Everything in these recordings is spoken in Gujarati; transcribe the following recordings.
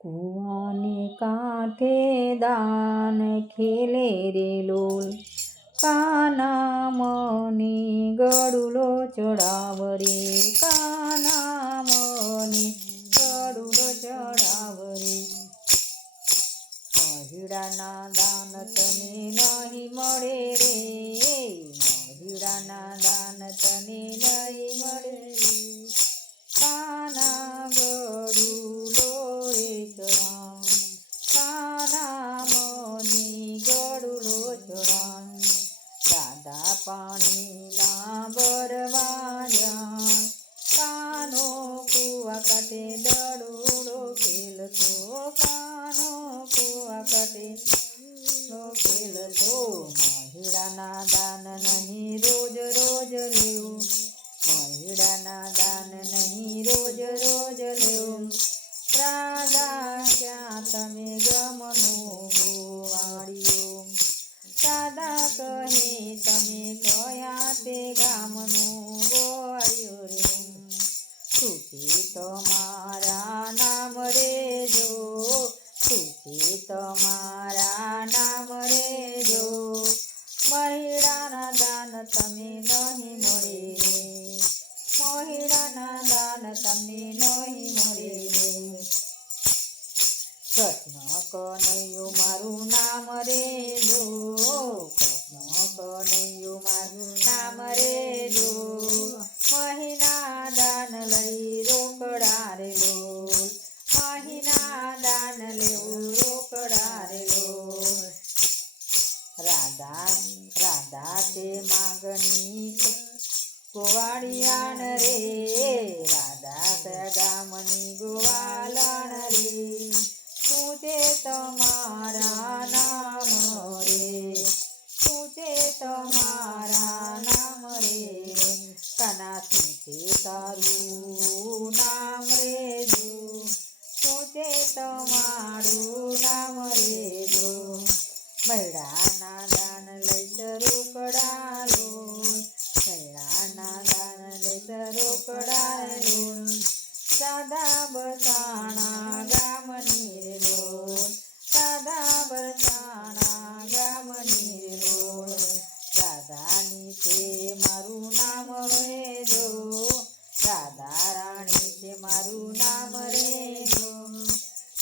કુવાને કાંઠે દાન ખેલે રે લોલ, કાના મને ગળુલો ચડાવ રે, કાના મને ગળુલો ચડાવ રે. મહિડાના દાન તને નહીં મળે રે, મહિડાના દાન તને નહીં મળે રે, કાના ગળુલો રે ચડાવ, કાના મને ગળુલો ચડાવ. દાદા પાણીના ભરવા જાય, કાનો કુવા કાંઠે દડુડો ખેલતો, કાનો કુવા કાંઠે ખેલતો. મહિડાના દાન નહીં રોજ રોજ લેવું, મહિડાના દાન નહીં રોજ રોજ લેવું. રાધા ક્યાં તમે ગમનો ગોવાળિયો, દાદા કહે તમે કયા તે ગામનું ગોવાળિયો રે. તુથી તમારા નામ રેજો, તુથી તમારા નામ રેજો. મહિડાના દાન તમે નહીં મળે રે, મહિડાના દાન તમને નહીં મળે રે. કૃષ્ણ કનૈયું મારું નામ રેજો, કૃષ્ણ કનૈયું મારું નામ રેજો. મહિના દાન લઈ રોકડા રે લોલ, મહિના દાન લેવું રોકડા રે લોલ. રાધા રાધા તે માગણી ગોવાળિયાણ રે, રાધા તે ગામની ગોવાલણ રે. શું છે તમારા નામ રે, શું છે તમારા નામ રે, કાના શું છે તારું નામ રેજો, શું છે તમારું નામ રેજો. મહિડાના દાન લઈ રોકડા લોલ, મહિડાના દાન લઈ રોકડા લોલ. દાદા બરસાણા ગામની રે લોલ, દાદા બરસાણા ગામની રે લોલ. રાધાની છે મારું નામ રેજો, રાધા રાણી છે મારું નામ રેજો.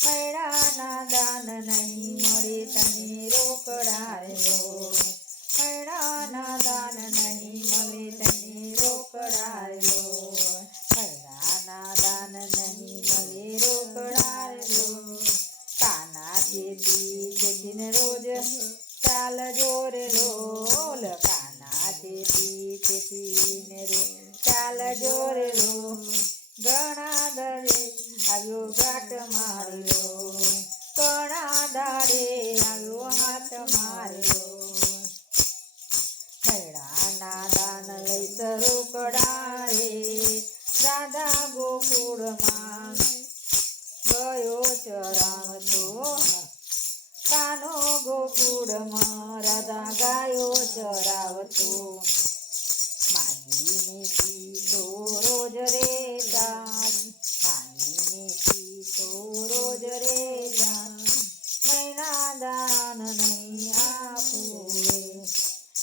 મહિડાના દાન નહીં મળે તને રોકડા રે લોલ, મહિડાના દાન નહીં મળે તને રોકડા રે લોલ. મહિડાના દાન નહીં મળે રોકડા રે લોલ. કાના જેથી જેથીને રોજ ચાલજો રે લોલ, કાના જેથી જેથીને રોજ ચાલજો રે લોલ. ઘણા દરે આવ્યો ગાંઠ મારેલો, ઘણા દાડે આવ્યો હાથ મારેલો. મહિડાના દાન લઈ રોકડા રે, રાધા ગોકુળમાં ગયો ચરાવતો, કાનો ગોકુળમાં રાધા ગાયો ચરાવતો. માગીને પીતો રોજ રે જાન, માગીને પીતો રોજ રે જાન. મહિના દાન નહીં આપું રે,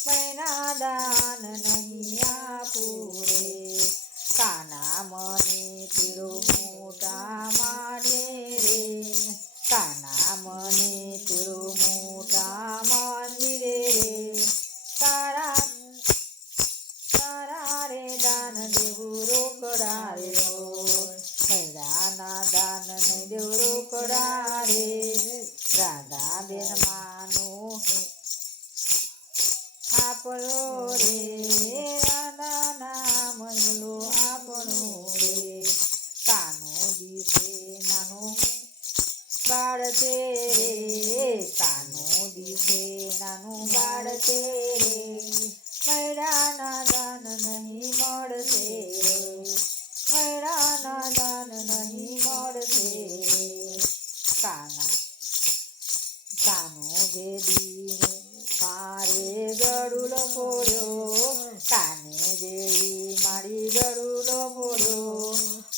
મહિના દાન નહીં આપું રે. કાના મને પીળો મોટા મારે રે, કાના મને પીળો મોટા મંદિરે રે. તારા તારા રે દાન દેવું રોકડા રે લોલ, મહિડાના દાન નહીં દેવું રોકડા રે. રાધા બેન માનું આપણો રે, રાધા નામ લો આપણો રે. કાનો દિશે નાનું બાળ છે રે, કાનો દિશે નાનું બાળ છે રે. મહિડાના દાન નહીં મળશે રે, મહિડાના દાન નહીં મળશે રે. કાનો બેદીને મારે ગળુલો ફોડ્યો, કાને દેવી મારી ગળુલો ફોડ્યો.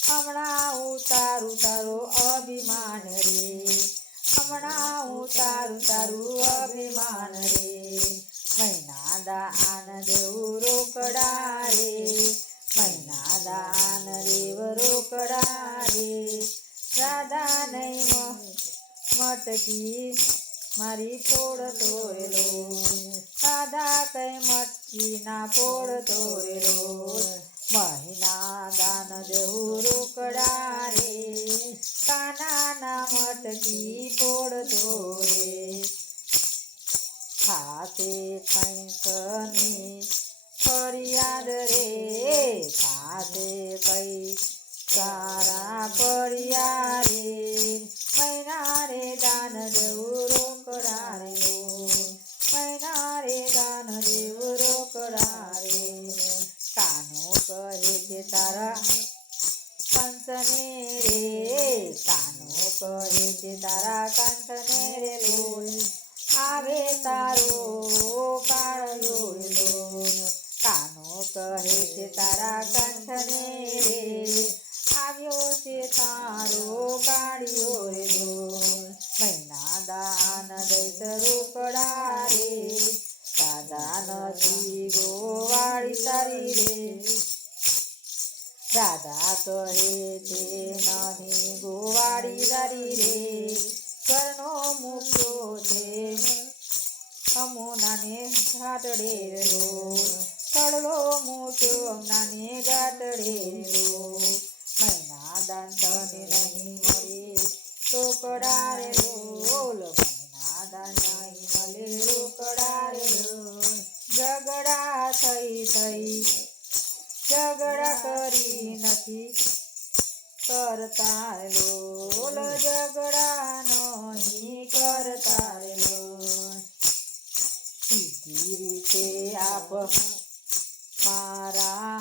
હમણાં ઉતારું તારો અભિમાન રે હમણાં ઉતારું તારું અભિમાન રે મહિના દાન દેવું રોકડા રે મહિના દાન દેવ રોકડા રે રાધા નહીં મટકી મારી પોળ તોરેલો રાધા કઈ મટકી ના પોળ તોરેલો મહિના દાન દેવું રોકડા રે કાના મટકી પોળ તોરે ખાતે કંઈકની ફરિયાદ રે ખાતે કઈ સારા પડ્યા રે મહિના રે દાન દેવું રોકડા રે મહિના રે દાન દેવું રોકડા રે કાનો કહે છે તારા કંઠને રે કાનો કહે છે તારા કંઠને રે લોલ આવે તારો કાળો લોલ કાનો કહે છે તારા કંઠને રે આવ્યો છે તારો કાળિયો રે લોલ મહિના દાન દઈશ રોકડા રે રાધા નથી ગોવાળી તારી રે રાધા કહે છે નાની ગોવાળી તારી રે ઘરનો મૂક્યો છે અમુનાને ઘાટડે રો તળલો મૂક્યો નાને ઘાટડે રો મહિના દાન તને નહીં મળે રોકડા રે રોલ મહિના દાન નહીં મળે રોકડા રે રોલ ઝઘડા થઈ ઝઘડા કરી નથી કરતા લોલ ઝઘડા નહીં કરતા લોલ સીધી રીતે આપ મારા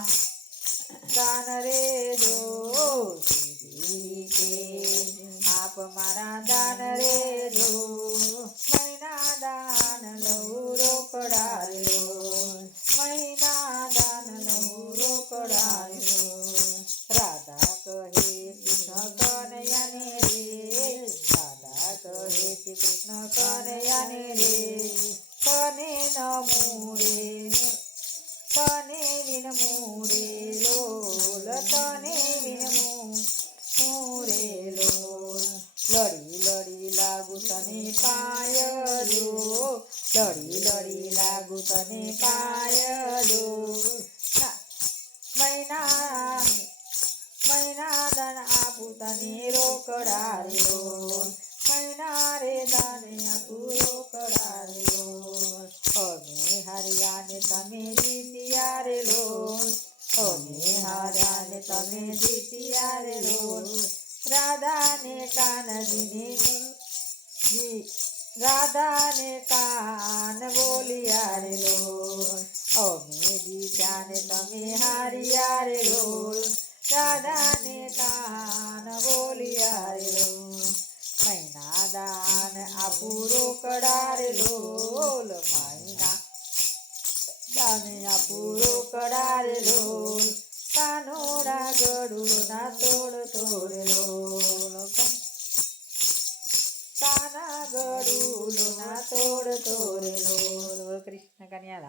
દાન રે જો સીધી રીતે આપ મારા દાન રે જો મહિના દાન લઉં રોકડા રે મહિના દાન લઉં રોકડા રે રાધા કહે કૃષ્ણ કનૈયાને રે રાધા કહે છે કૃષ્ણ કનૈયાને રે તને નમુરે તને વિનમુરે લોલ તને વિનમુરે લોલ લડી લડી લાગુ તને પાયલો લડી લડી લાગુ તને પાયલો મહિના દાન આપું તને રોકડા રે લોલ મહિના રે દાને આપું રોકડા રે લોલ અમે હાર્યા ને તમે જીત્યા રે લોલ અમે હાર્યા ને તમે જીત્યા રે લોલ રાધાને કાન બોલિયા રે લોલ અમે જીત્યા ને તમે હાર્યા રે લોલ રાધાને કાન બોલિયા રે લોલ મહિના દાન આપું રોકડા રે લોલ મહિના દાન આપું રોકડા રે લોલ કાનોડા ગરુડના તોડ તોડ લોલ કાના ગરુડના તોડ તોડ લોલ કૃષ્ણ કન્યા